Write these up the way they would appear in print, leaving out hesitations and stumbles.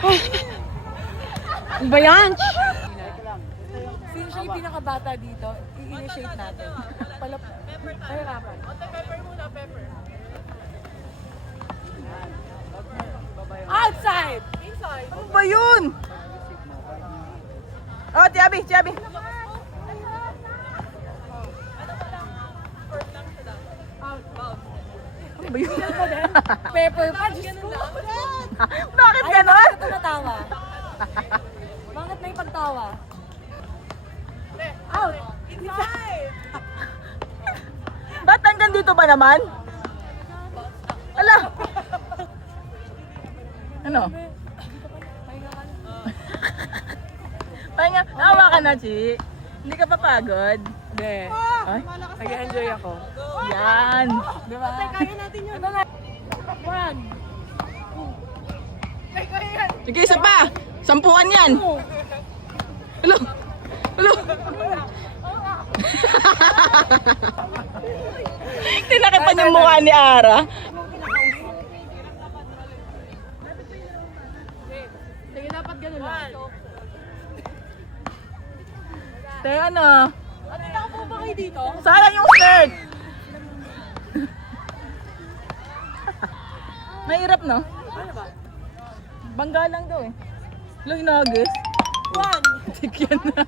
Ano ba yan? Sino siya yung pinakabata dito? I-initiate natin. Pahirapan. Pepper muna, pepper. Outside! Inside! Ano ba yun? Oh, Tiabi, Tiabi. Ano ba yun? Pepper pa, Diyos ko. Bakit Ay, ganon? bakit ito natawa? Bakit may pagtawa? Out! Inside! Ba't hanggang dito ba naman? Ala! Ano? Pahinga, awa ka na, Chi. Hindi ka papagod. Hindi. Ay, Nag-enjoy ako. yan. Diba? Kaya natin yun. Ito na. One. Sige, isa pa. Sampuan yan. Hello. Hello. Tinakipan yung mukha ni Ara. Sige, dapat ganun lang. Teka ano? Ano po ba kayo dito? Sayang yung shirt. Mahirap, no? Ano ba? Bangga lang daw eh. Loy nagis. One. Tikyan na.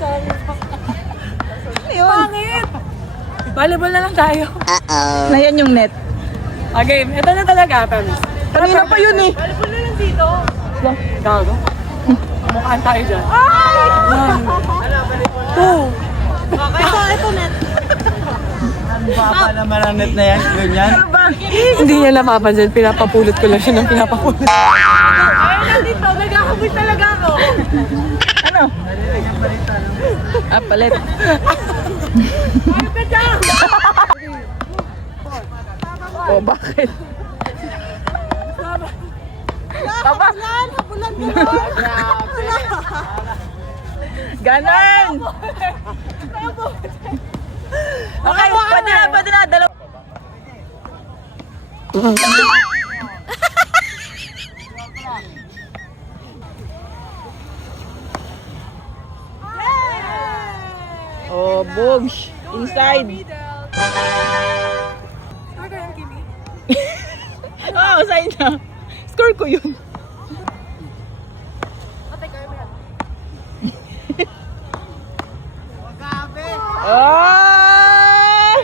Sorry. Ayun. Pangit! Volleyball na lang tayo. Na yan yung net. Okay, ito na talaga, Paris. Kanina pa yun eh. Volleyball na lang dito. Lang. Gago. Mukhaan tayo dyan. One. Two. Ito net. Ang baba naman ang net na yan, ganyan. Ano ba? Hindi niya napapansin. Pinapapulot ko lang siya ng pinapapulot. Ayun na dito. Nagkakabit talaga ako. Ano? Ah, palit. Ayun ka dyan. Oh, bakit? Papa! Hapulan mo. Ganon! Okay, pwede na, pwede na. Dalawa. Oh, boogs. Inside. Oh, side na. Score ko yun. Oh!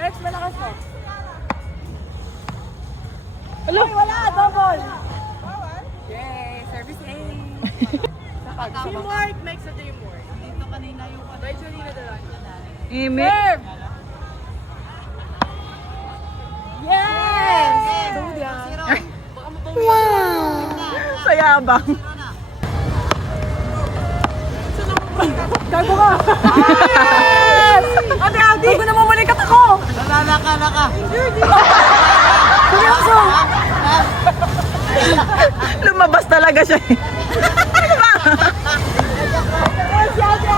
Rex, malakas mo. Hello? Ay, wala. Double. Yay. Service A. Teamwork makes a dream work. Dito kanina yung right Jolina Duran. Imi. Serve! Yes! Wow! Sayabang. Gago ka! Yes! Ate Aldi! Huwag na mamalikat ako! Naka. Seryoso! Lumabas talaga siya eh. Ano ba?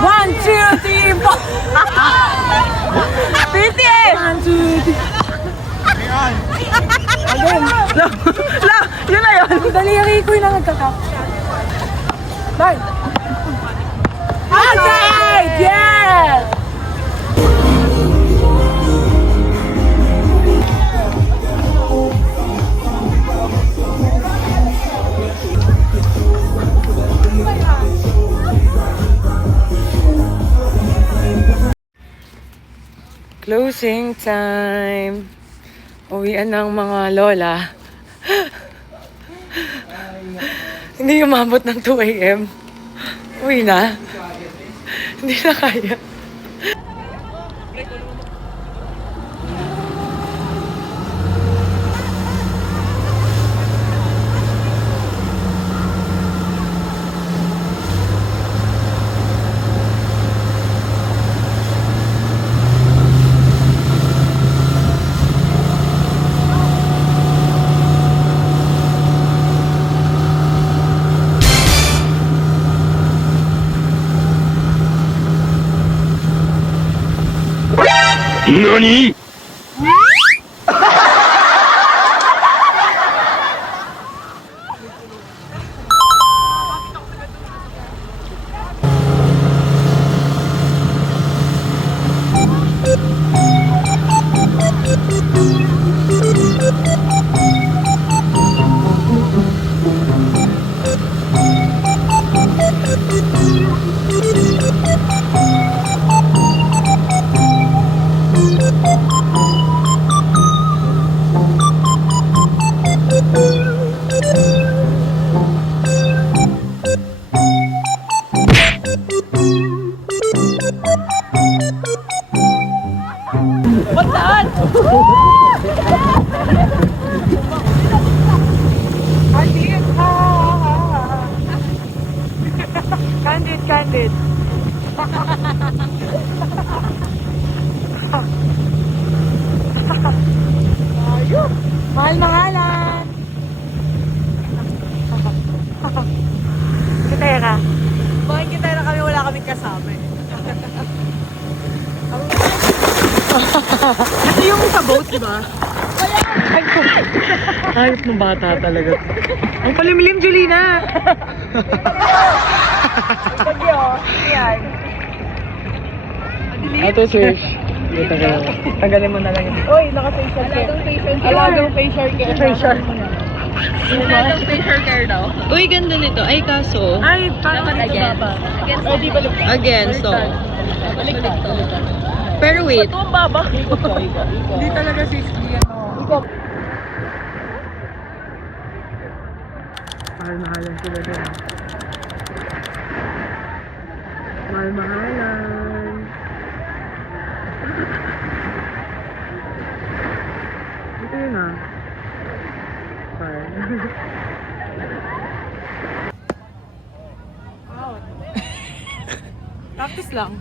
1, 2, 3, 4! Piti eh! 1, 2, 3. Again! La, yun na yun. Daliri ko yung nagkakap. Bye! Outside! Yes! Closing time. Uwian ng mga lola. Hindi umabot ng 2 a.m. Uwi na. Hindi na kaya. NANI?! Candid. Ayun. Mahal-mahalan. Kitera. Bakit kitera kami? Wala kaming kasama eh. Ito yung sa boat, di ba? Ayop ng bata talaga. Ang palimlim, Julina! Bagyo, yan. Ito, sis. Tagalin mo na lang yun. Uy, naka-facial care. Alagang facial care. Facial. Anong facial care daw? Uy, ganda nito. Ay, kaso, Ay, parang Dapat again. Ay, di balik. again, so. Pero wait, Ito ang baba. Hindi talaga sis, ano. Mahal-mahalan sila doon. Mahal-mahalan. Ito yun ah. Sorry. Practice lang.